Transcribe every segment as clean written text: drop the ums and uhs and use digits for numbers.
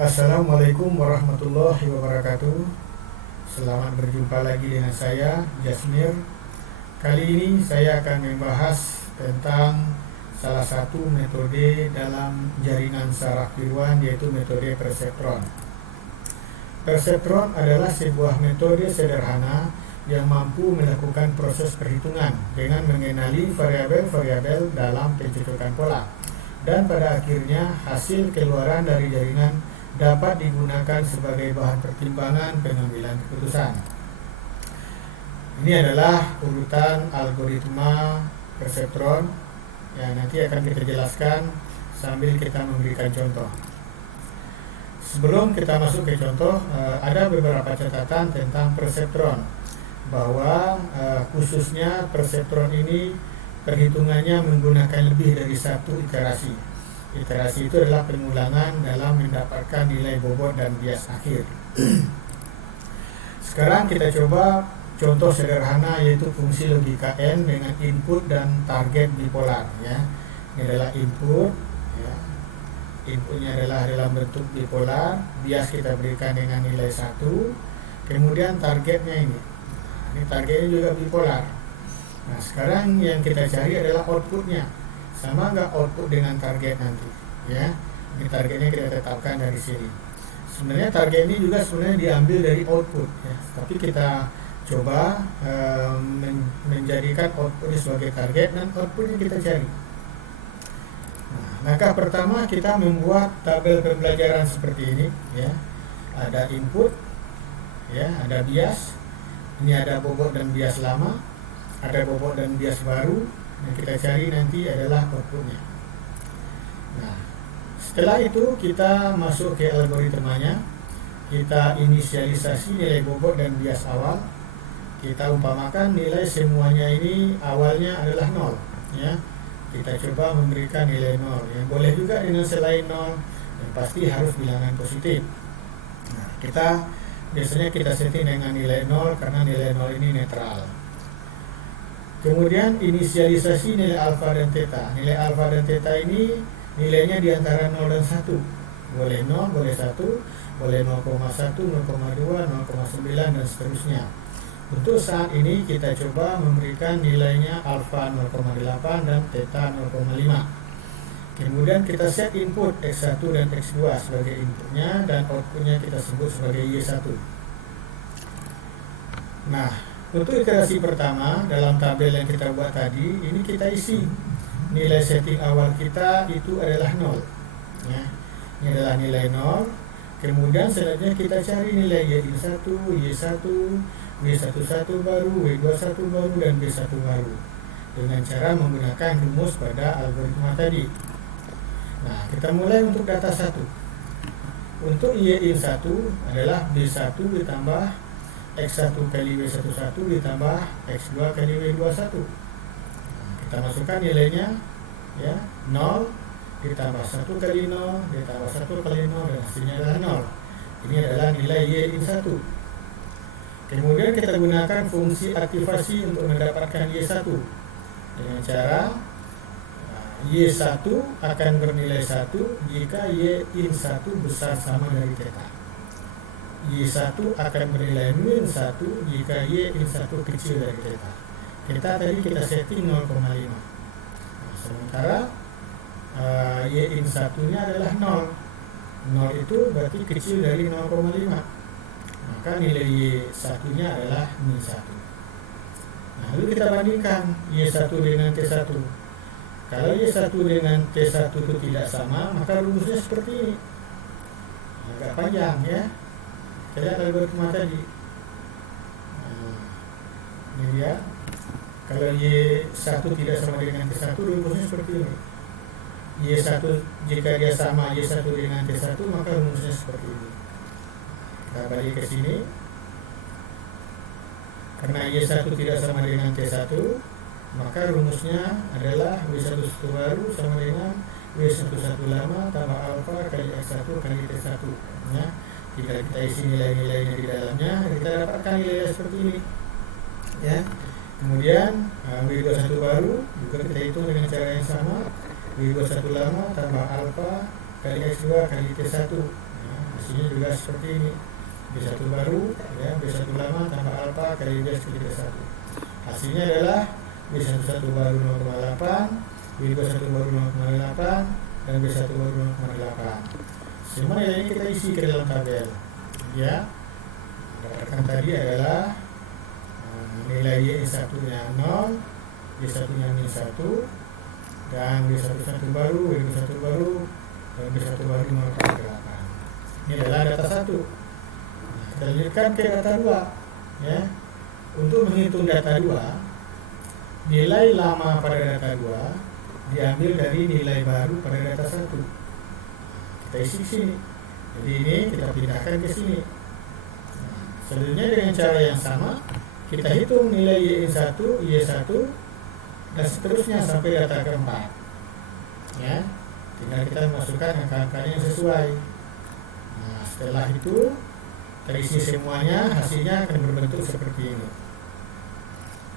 Assalamualaikum warahmatullahi wabarakatuh. Selamat berjumpa lagi dengan saya, Jasmir. Kali ini saya akan membahas tentang salah satu metode dalam jaringan saraf tiruan, yaitu metode perseptron. Perseptron adalah sebuah metode sederhana yang mampu melakukan proses perhitungan dengan mengenali variabel-variabel dalam pencocokan pola, dan pada akhirnya hasil keluaran dari jaringan dapat digunakan sebagai bahan pertimbangan pengambilan keputusan. Ini adalah urutan algoritma perseptron yang nanti akan kita jelaskan sambil kita memberikan contoh. Sebelum kita masuk ke contoh, ada beberapa catatan tentang perseptron, bahwa khususnya perseptron ini perhitungannya menggunakan lebih dari satu iterasi. Iterasi itu adalah pengulangan dalam mendapatkan nilai bobot dan bias akhir. Sekarang kita coba contoh sederhana, yaitu fungsi logika n dengan input dan target bipolar. Ya, ini adalah input. Ya. Inputnya adalah dalam bentuk bipolar. Bias kita berikan dengan nilai 1. Kemudian targetnya ini. Ini targetnya juga bipolar. Nah, sekarang yang kita cari adalah outputnya. Sama nggak output dengan target nanti, ya? Ini targetnya kita tetapkan dari sini. Sebenarnya target ini juga sebenarnya diambil dari output, ya. Tapi kita coba menjadikan output ini sebagai target dan outputnya kita cari. Nah, langkah pertama kita membuat tabel pembelajaran seperti ini, ya. Ada input, ya, ada bias. Ini ada bobot dan bias lama, ada bobot dan bias baru. Yang kita cari nanti adalah outputnya. Nah, setelah itu kita masuk ke algoritmanya. Kita inisialisasi nilai bobot dan bias awal. Kita umpamakan nilai semuanya ini awalnya adalah 0, ya. Kita coba memberikan nilai 0. Yang boleh juga dengan selain 0, yang pasti harus bilangan positif. Nah, biasanya kita setting dengan nilai 0 karena nilai 0 ini netral. Kemudian inisialisasi nilai alfa dan theta. Nilai alfa dan theta ini nilainya di antara 0 dan 1. Boleh 0, boleh 1, boleh 0,1, 0,2, 0,9 dan seterusnya. Untuk saat ini kita coba memberikan nilainya alfa 0,8 dan theta 0,5. Kemudian kita set input X1 dan X2 sebagai inputnya, dan outputnya kita sebut sebagai Y1. Nah, untuk iterasi pertama dalam tabel yang kita buat tadi, ini kita isi nilai setting awal kita itu adalah 0, ya. Ini adalah nilai 0. Kemudian selanjutnya kita cari nilai Y1, Y1, W11 baru, W21 baru, dan B1 baru dengan cara menggunakan rumus pada algoritma tadi. Nah, kita mulai untuk data 1. Untuk Y1 adalah B1 ditambah X1 kali W11 ditambah X2 kali W21. Kita masukkan nilainya, ya, 0 ditambah 1 kali 0 ditambah 1 kali 0, dan hasilnya adalah 0. Ini adalah nilai Y1. Kemudian kita gunakan fungsi aktivasi untuk mendapatkan Y1 dengan cara Y1 akan bernilai 1 jika Y1 besar sama dari theta. Y1 akan bernilai min 1 jika Y1 kecil dari theta. Theta tadi kita setting 0,5. Nah, sementara Y1 nya adalah 0. 0 itu berarti kecil dari 0,5. Maka nilai Y1 nya adalah min 1. Nah, lalu kita bandingkan Y1 dengan T1. Kalau Y1 dengan T1 itu tidak sama, maka rumusnya seperti ini. Agak panjang, ya. Kita lihat algoritma tadi. Nah, ini dia. Kalau Y1 tidak sama dengan T1, rumusnya seperti ini. Y1 jika dia sama Y1 dengan T1, maka rumusnya seperti ini. Kita balik ke sini. Karena Y1 tidak sama dengan T1, maka rumusnya adalah W11 baru sama dengan W11 lama tambah alfa kali X1 kali T1, ya. Jika kita isi nilai-nilainya di dalamnya, kita dapatkan nilai seperti ini, ya. Kemudian W21 baru juga kita hitung dengan cara yang sama. W21 lama tambah alfa kali X2 kali T1, ya, hasilnya juga seperti ini. B1 baru, ya, B1 lama tambah alfa kali B B1. Hasilnya adalah B11 baru 0,8, B21 baru 0,8, dan B1 baru 0,8. Semua nilai ini kita isi ke dalam tabel. Ya, dapatkan tadi adalah nilai Y1-nya 0, B1-nya min 1, dan B11 baru, B21 baru, dan B1 baru 0,8. Ini adalah data 1. Kita lanjutkan ke data 2. Ya. Untuk menghitung data 2, nilai lama pada data 2 diambil dari nilai baru pada data 1. Kita isi sini. Jadi ini kita pindahkan ke sini. Selanjutnya dengan cara yang sama, kita hitung nilai Y1, Y1, dan seterusnya sampai data keempat. Ya, tinggal kita masukkan angka-angkanya yang sesuai. Nah, setelah itu terisi semuanya, hasilnya akan berbentuk seperti ini.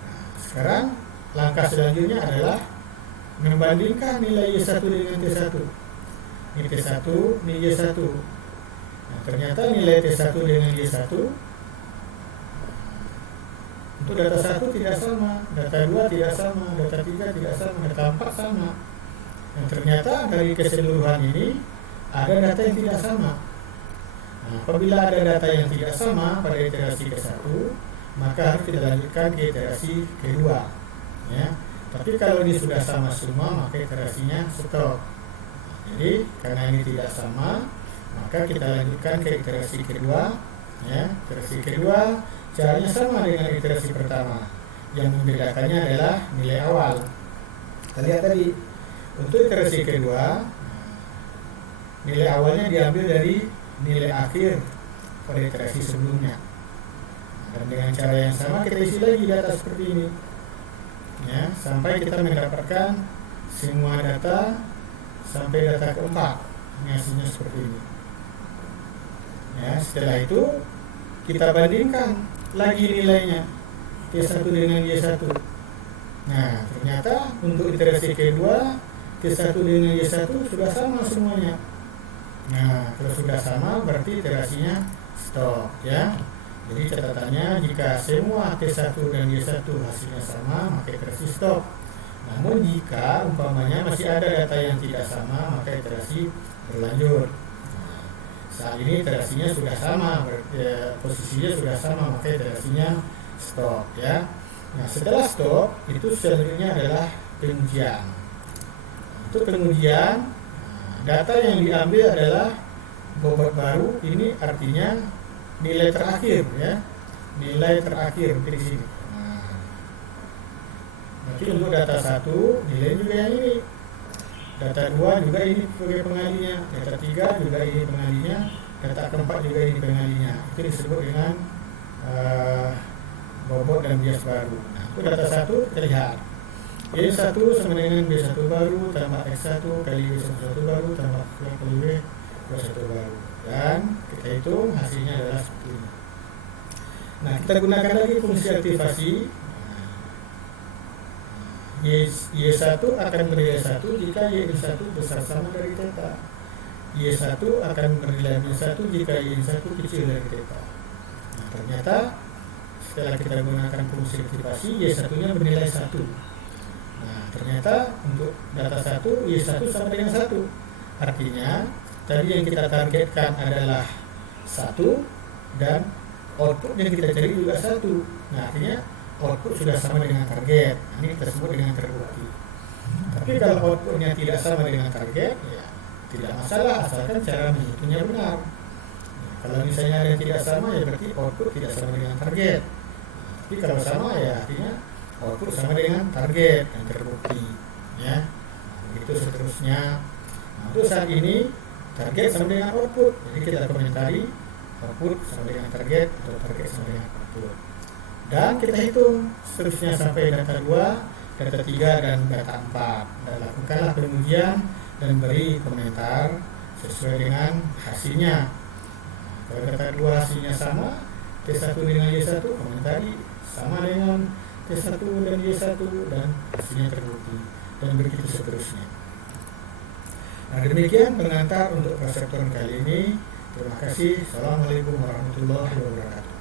Nah, sekarang langkah selanjutnya adalah membandingkan nilai Y1 dengan T1. Ini T1, ini Y1. Nah, ternyata nilai T1 dengan Y1 untuk data 1 tidak sama, data 2 tidak sama, data 3 tidak sama, data 4 sama. Dan ternyata dari keseluruhan ini ada data yang tidak sama. Nah, apabila ada data yang tidak sama pada iterasi ke-1, maka harus kita lanjutkan ke iterasi kedua. Ya. Tapi kalau ini sudah sama semua, maka iterasinya stop. Jadi karena ini tidak sama, maka kita lanjutkan ke iterasi kedua. Ya, iterasi kedua caranya sama dengan iterasi pertama. Yang membedakannya adalah nilai awal. Kita lihat tadi, untuk iterasi kedua, nilai awalnya diambil dari nilai akhir pada iterasi sebelumnya. Dan dengan cara yang sama kita isi lagi data seperti ini. Ya, sampai kita mendapatkan semua data sampai data keempat. Ini hasilnya seperti ini. Ya, setelah itu kita bandingkan lagi nilainya T1 dengan Y1. Nah, ternyata untuk iterasi kedua T1 dengan Y1 sudah sama semuanya. Nah, kalau sudah sama berarti iterasinya stop, ya. Jadi catatannya jika semua T1 dan Y1 hasilnya sama, maka iterasi stop. Namun jika umpamanya masih ada data yang tidak sama, maka iterasi berlanjut. Nah, saat ini iterasinya sudah sama, posisinya sudah sama, maka iterasinya stop, ya. Nah, setelah stop itu selanjutnya adalah pengujian. Untuk pengujian, data yang diambil adalah bobot baru, ini artinya nilai terakhir, ya, nilai terakhir di sini. Nah, berarti untuk data 1 nilai juga yang ini, data 2 juga ini sebagai pengalinya, data 3 juga ini pengalinya, data keempat juga ini pengalinya. Itu disebut dengan bobot dan bias baru. Nah, itu data 1 kita lihat. Y1 sama dengan B1 baru tambah X1 kali B1 baru tambah X2 kali B1 baru. Dan kita hitung hasilnya adalah seperti ini. Nah, kita gunakan lagi fungsi aktivasi. Y1 akan bernilai 1 jika Y1 besar sama dari theta. Y1 akan bernilai min 1 jika Y1 kecil dari theta. Nah, ternyata setelah kita gunakan fungsi aktivasi, Y1-nya bernilai 1. Nah, ternyata untuk data 1, Y1 sama dengan 1. Artinya, tadi yang kita targetkan adalah 1 dan output yang kita cari juga 1. Nah, artinya output sudah sama dengan target. Nah, ini kita sebut dengan terbukti. Tapi kalau outputnya tidak sama dengan target, ya tidak masalah asalkan cara menghitungnya benar. Nah, kalau misalnya ada yang tidak sama, ya berarti output tidak sama dengan target. Nah, tapi kalau sama, ya artinya output sama dengan target yang terbukti, ya. Nah, begitu seterusnya. Nah, untuk saat ini target sama dengan output, jadi kita komentari output sama dengan target atau target sama dengan output. Dan kita hitung seterusnya sampai data 2, data 3, dan data 4. Dan lakukanlah pengujian dan beri komentar sesuai dengan hasilnya. Nah, kalau data 2 hasilnya sama, T1 dengan Y1 komentari sama dengan T1 dan Y1 dan hasilnya terbukti, dan begitu seterusnya. Nah, demikian pengantar untuk perseptron kali ini. Terima kasih. Assalamualaikum warahmatullahi wabarakatuh.